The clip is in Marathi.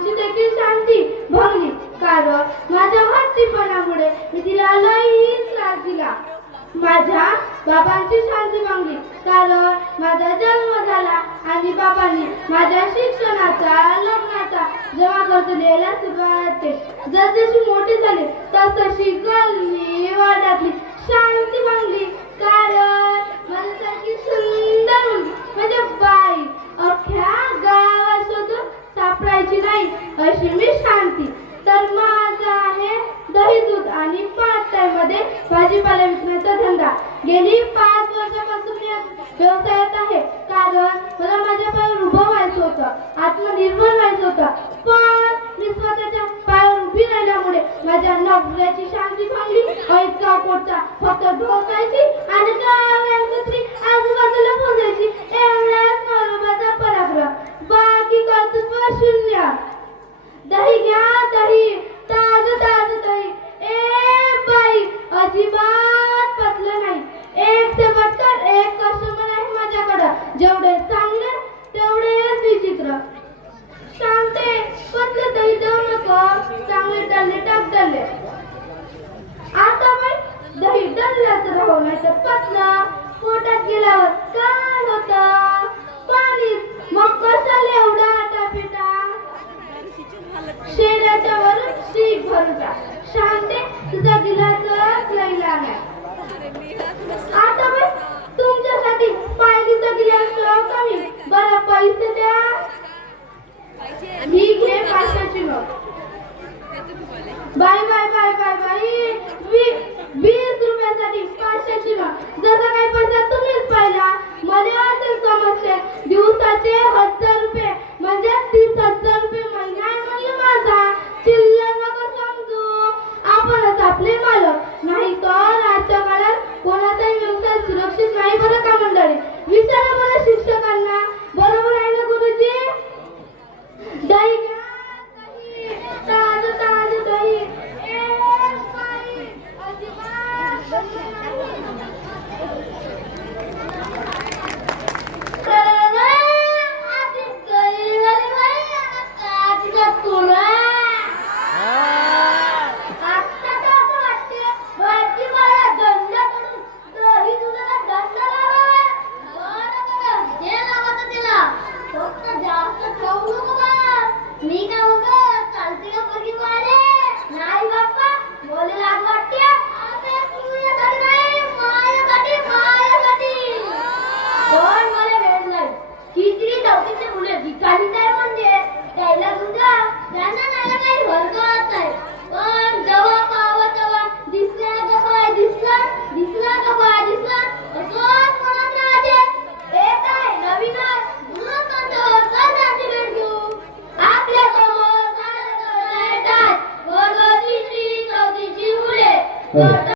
बाबांची देखील शांती भंगली, कारण माझ्या हट्टीपणामुळे मी तिला लई त्रास दिला. माझ्या बाबांची शांती भंगली, कारण माझा जन्म झाला आणि बाबांनी माझ्या शिक्षणाचा, लग्नाचा जमा खर्च द्यायला सुरुवात केली. जसजशी मोठी झाली तसतशी गल्ली वाड्यातली शांती भंगली, कारण माझ्यासारखी सुंदर मुलगी म्हणजे बाई अख्ख्या गावात शोधून सापडायची नाही अशी मी शांती. तर माझा आहे दही दूध आणि पार्ट टाइम मध्ये भाजीपाला विकण्याचा धंदा. गेली 5 वर्षापासून मी व्यवसायात आहे, कारण मला माझ्या पायावर उभं व्हायचं होतं, आत्मनिर्भर व्हायचं होतं. पण मी स्वतःच्या पायावर उभी राहिल्यामुळे माझ्या नवऱ्याची शांती भंगली. ऐका पोटचा फक्त ढोकायची आणि कुत्री आजूबाजूला पोचायची, एवढ्याच नवरोबाचा पराक्रम, बाकी कर्तृत्व शून्य. दही घ्या दही, ताजं ताजं दही. ए बाई अजिबात पतलं नाही. एक से बढ़कर एक कस्टमर आहे माझ्याकडं, जेवढे चांगले तेवढेच विचित्र. शांते पतलं दही देऊ नको, चांगले डल्ले टाक डल्ले. आता बाई दही डल्ल्याचं राहू नाही तर पतलं, पोटात गेल्यावर काय होतं? पाणीच. मग कशाला एवढा आटापिटा? शेऱ्याच्या वरून शीख भरूचा. शांते तुझा गिलासच लईला नाही. आता बस तुमच्यासाठी पाहिलीचा गिलास कमी, बरं पैसे द्या. ही घे 500ची note. Bye bye bye bye बाई, 20 रुपयासाठी 500ची नोट. जसा काही पैसा तुम्हीच पाहिला, मला असेल समजते. दिवसाचे 1000 रुपये म्हणजे 30